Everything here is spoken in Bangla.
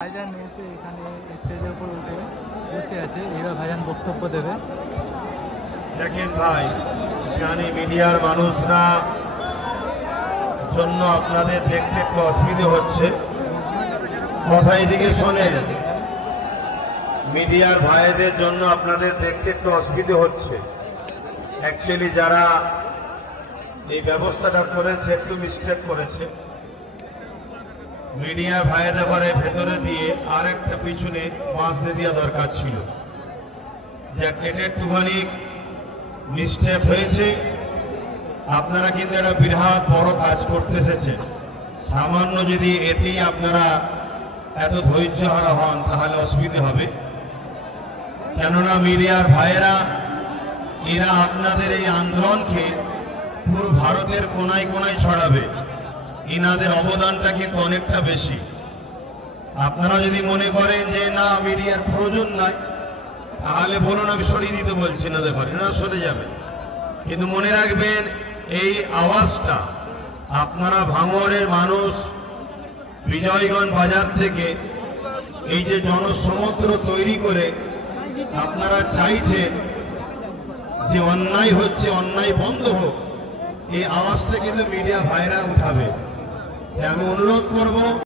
ভাইজান এসে এখানে স্টেজের উপর উঠে বসে আছে, এবার ভাইজান বক্তব্য দেবে। দেখেন ভাই, জানি মিডিয়ার মানুষরা জন্য আপনাদের দেখতে একটু অসুবিধে হচ্ছে, কথা এদিকে শোনেন। মিডিয়ার ভাইদের জন্য আপনাদের দেখতে একটু অসুবিধে হচ্ছে। অ্যাকচুয়ালি যারা এই ব্যবস্থাটা করেছে একটু মিস্টেক করেছে। মিডিয়া ভাইদের ঘরে ভেতরে দিয়ে আর একটা পিছনে বাঁচতে দেওয়া দরকার ছিল। যা কেটে একটুখানি মিস্টেক হয়েছে। আপনারা কিন্তু একটা বিরাট বড় কাজ করতে এসেছেন। সামান্য যদি এতেই আপনারা এত ধৈর্য হারা হন তাহলে অসুবিধে হবে। কেননা মিডিয়ার ভাইয়েরা এরা আপনাদের এই আন্দোলনকে পুরো ভারতের কোনায় কোনায় ছড়াবে। এনাদের অবদানটা কিন্তু অনেকটা বেশি। আপনারা যদি মনে করেন যে না মিডিয়ার প্রয়োজন নাই তাহলে বলুন, আমি সরিয়ে দিতে বলছি না, দেখুন এরা সরে যাবে। কিন্তু মনে রাখবেন এই আওয়াজটা আপনারা ভাঙড়ের মানুষ বিজয়গঞ্জ বাজার থেকে এই যে জনসমুদ্র তৈরি করে আপনারা চাইছেন যে অন্যায় হচ্ছে, অন্যায় বন্ধ হোক, এই আওয়াজটা কিন্তু মিডিয়া ভাইরা উঠাবে। আমি অনুরোধ করব